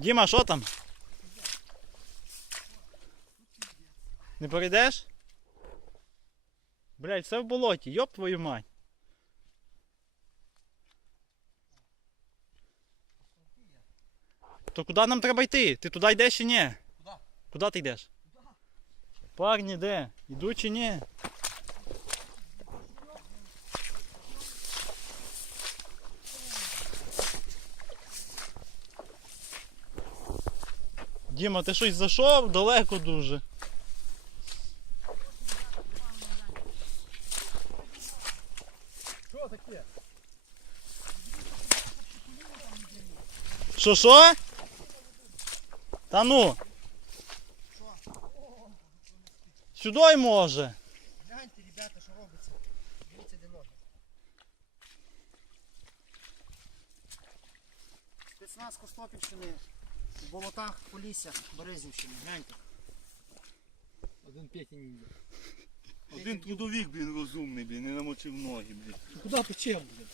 Діма, що там? Не перейдеш? Блять, все в болоті, йоп твою мать. То куди нам треба йти? Ти туди йдеш чи ні? Куди? Куди ти йдеш? Парні, де? Йду чи ні? Діма, ти щось зайшов далеко дуже. Що таке? Що що? Та ну. Сюди може. Гляньте, ребята, що робиться. Дивіться, де ноги. Спецназ Костопільщини в болотах Полісся, Березівщини. Гляньте. Один Петя ніндзя. Один трудовік, блін, розумний, блін, не намочив ноги, блін. Куди печем, блін?